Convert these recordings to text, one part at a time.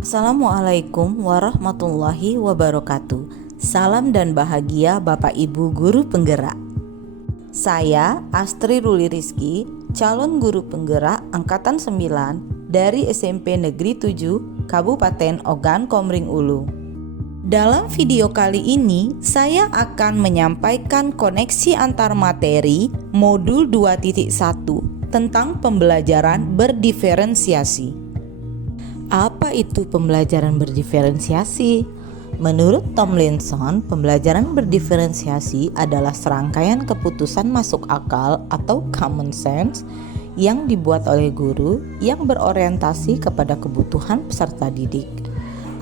Assalamualaikum warahmatullahi wabarakatuh. Salam dan bahagia Bapak Ibu Guru Penggerak. Saya Astri Ruli Rizky, calon guru penggerak Angkatan 9 dari SMP Negeri 7 Kabupaten Ogan Komering Ulu. Dalam video kali ini, saya akan menyampaikan koneksi antar materi modul 2.1 tentang pembelajaran berdiferensiasi. Apa itu pembelajaran berdiferensiasi? Menurut Tomlinson, pembelajaran berdiferensiasi adalah serangkaian keputusan masuk akal atau common sense yang dibuat oleh guru yang berorientasi kepada kebutuhan peserta didik.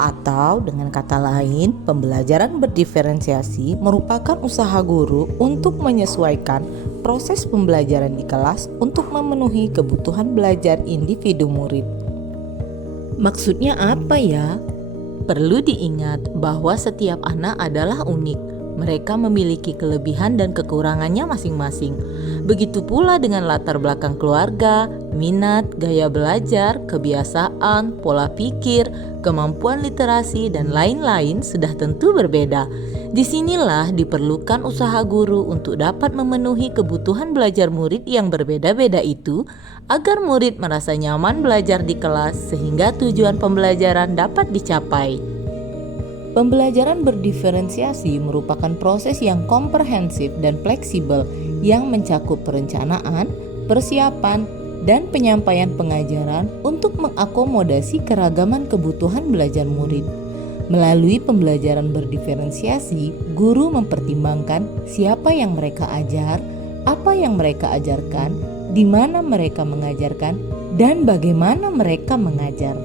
Atau dengan kata lain, pembelajaran berdiferensiasi merupakan usaha guru untuk menyesuaikan proses pembelajaran di kelas untuk memenuhi kebutuhan belajar individu murid. Maksudnya apa ya? Perlu diingat bahwa setiap anak adalah unik. Mereka memiliki kelebihan dan kekurangannya masing-masing. Begitu pula dengan latar belakang keluarga, minat, gaya belajar, kebiasaan, pola pikir, kemampuan literasi, dan lain-lain sudah tentu berbeda. Disinilah diperlukan usaha guru untuk dapat memenuhi kebutuhan belajar murid yang berbeda-beda itu, agar murid merasa nyaman belajar di kelas sehingga tujuan pembelajaran dapat dicapai. Pembelajaran berdiferensiasi merupakan proses yang komprehensif dan fleksibel yang mencakup perencanaan, persiapan, dan penyampaian pengajaran untuk mengakomodasi keragaman kebutuhan belajar murid. Melalui pembelajaran berdiferensiasi, guru mempertimbangkan siapa yang mereka ajar, apa yang mereka ajarkan, di mana mereka mengajarkan, dan bagaimana mereka mengajar.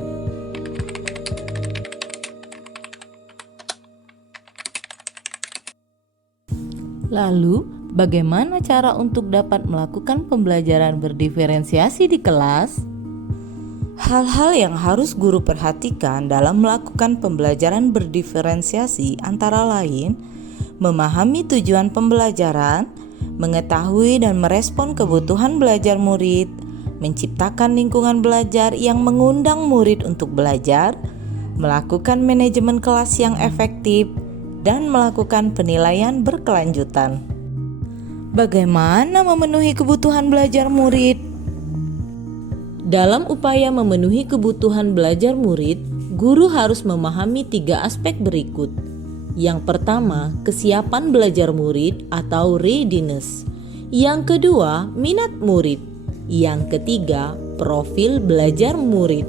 Lalu, bagaimana cara untuk dapat melakukan pembelajaran berdiferensiasi di kelas? Hal-hal yang harus guru perhatikan dalam melakukan pembelajaran berdiferensiasi antara lain memahami tujuan pembelajaran, mengetahui dan merespon kebutuhan belajar murid, menciptakan lingkungan belajar yang mengundang murid untuk belajar, melakukan manajemen kelas yang efektif, dan melakukan penilaian berkelanjutan. Bagaimana memenuhi kebutuhan belajar murid? Dalam upaya memenuhi kebutuhan belajar murid, guru harus memahami 3 aspek berikut. Yang pertama, kesiapan belajar murid atau readiness. Yang kedua, minat murid. Yang ketiga, profil belajar murid.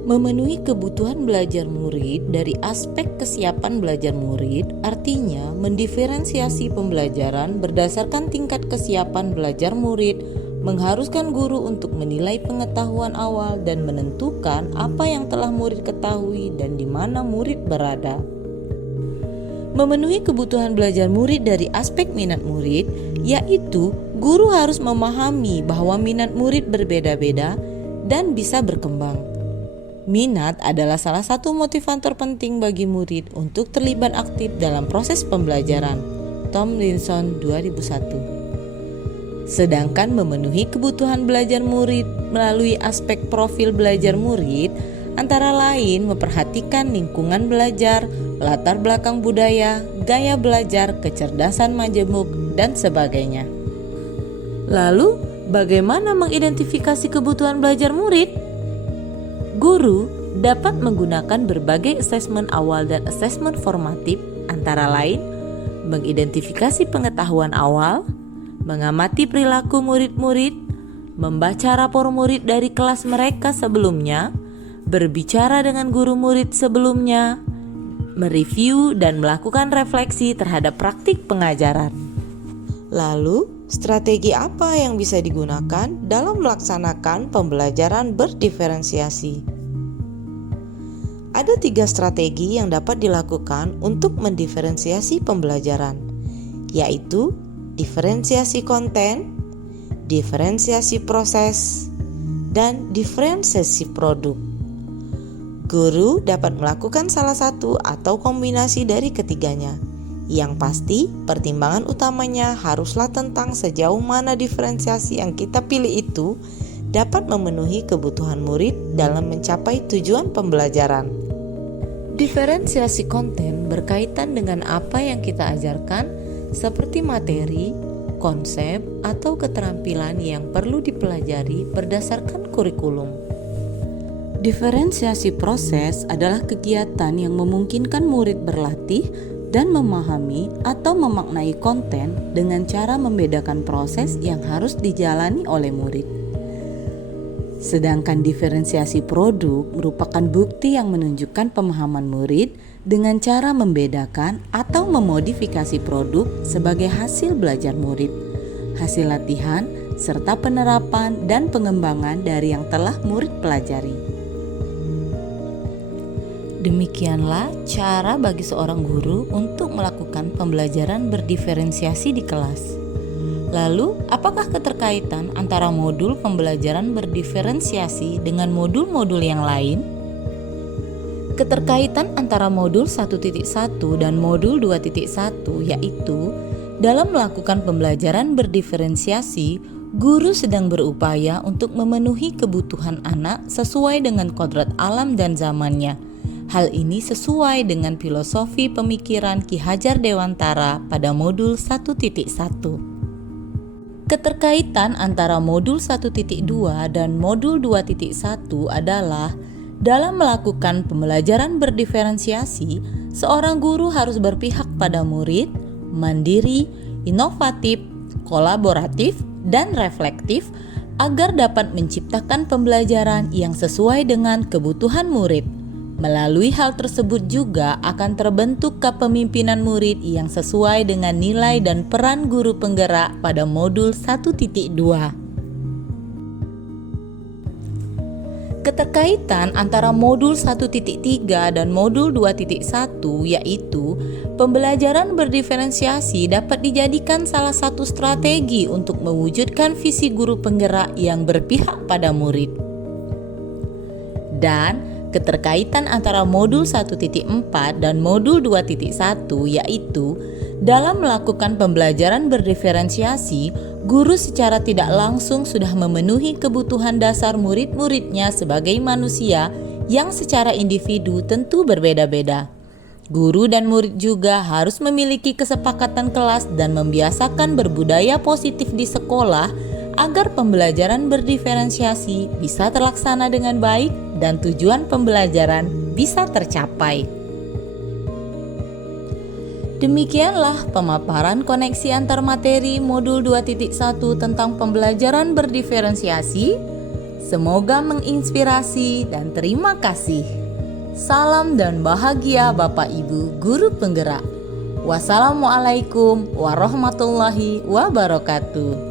Memenuhi kebutuhan belajar murid dari aspek kesiapan belajar murid artinya mendiferensiasi pembelajaran berdasarkan tingkat kesiapan belajar murid, mengharuskan guru untuk menilai pengetahuan awal dan menentukan apa yang telah murid ketahui dan di mana murid berada. Memenuhi kebutuhan belajar murid dari aspek minat murid, yaitu guru harus memahami bahwa minat murid berbeda-beda dan bisa berkembang. Minat adalah salah satu motivator penting bagi murid untuk terlibat aktif dalam proses pembelajaran. Tomlinson 2001. Sedangkan memenuhi kebutuhan belajar murid melalui aspek profil belajar murid antara lain memperhatikan lingkungan belajar, latar belakang budaya, gaya belajar, kecerdasan majemuk, dan sebagainya. Lalu, bagaimana mengidentifikasi kebutuhan belajar murid? Guru dapat menggunakan berbagai asesmen awal dan asesmen formatif, antara lain mengidentifikasi pengetahuan awal, mengamati perilaku murid-murid, membaca rapor murid dari kelas mereka sebelumnya, berbicara dengan guru murid sebelumnya, mereview dan melakukan refleksi terhadap praktik pengajaran. Lalu, strategi apa yang bisa digunakan dalam melaksanakan pembelajaran berdiferensiasi? Ada 3 strategi yang dapat dilakukan untuk mendiferensiasi pembelajaran, yaitu diferensiasi konten, diferensiasi proses, dan diferensiasi produk. Guru dapat melakukan salah satu atau kombinasi dari ketiganya. Yang pasti, pertimbangan utamanya haruslah tentang sejauh mana diferensiasi yang kita pilih itu dapat memenuhi kebutuhan murid dalam mencapai tujuan pembelajaran. Diferensiasi konten berkaitan dengan apa yang kita ajarkan, seperti materi, konsep, atau keterampilan yang perlu dipelajari berdasarkan kurikulum. Diferensiasi proses adalah kegiatan yang memungkinkan murid berlatih dan memahami atau memaknai konten dengan cara membedakan proses yang harus dijalani oleh murid. Sedangkan diferensiasi produk merupakan bukti yang menunjukkan pemahaman murid dengan cara membedakan atau memodifikasi produk sebagai hasil belajar murid, hasil latihan, serta penerapan dan pengembangan dari yang telah murid pelajari. Demikianlah cara bagi seorang guru untuk melakukan pembelajaran berdiferensiasi di kelas. Lalu, apakah keterkaitan antara modul pembelajaran berdiferensiasi dengan modul-modul yang lain? Keterkaitan antara modul 1.1 dan modul 2.1 yaitu dalam melakukan pembelajaran berdiferensiasi, guru sedang berupaya untuk memenuhi kebutuhan anak sesuai dengan kodrat alam dan zamannya. Hal ini sesuai dengan filosofi pemikiran Ki Hajar Dewantara pada modul 1.1. Keterkaitan antara modul 1.2 dan modul 2.1 adalah dalam melakukan pembelajaran berdiferensiasi, seorang guru harus berpihak pada murid, mandiri, inovatif, kolaboratif, dan reflektif agar dapat menciptakan pembelajaran yang sesuai dengan kebutuhan murid. Melalui hal tersebut juga akan terbentuk kepemimpinan murid yang sesuai dengan nilai dan peran guru penggerak pada modul 1.2. Keterkaitan antara modul 1.3 dan modul 2.1 yaitu pembelajaran berdiferensiasi dapat dijadikan salah satu strategi untuk mewujudkan visi guru penggerak yang berpihak pada murid. Dan keterkaitan antara modul 1.4 dan modul 2.1 yaitu dalam melakukan pembelajaran berdiferensiasi, guru secara tidak langsung sudah memenuhi kebutuhan dasar murid-muridnya sebagai manusia yang secara individu tentu berbeda-beda. Guru dan murid juga harus memiliki kesepakatan kelas dan membiasakan berbudaya positif di sekolah agar pembelajaran berdiferensiasi bisa terlaksana dengan baik dan tujuan pembelajaran bisa tercapai. Demikianlah pemaparan koneksi antar materi modul 2.1 tentang pembelajaran berdiferensiasi. Semoga menginspirasi dan terima kasih. Salam dan bahagia Bapak Ibu Guru Penggerak. Wassalamualaikum warahmatullahi wabarakatuh.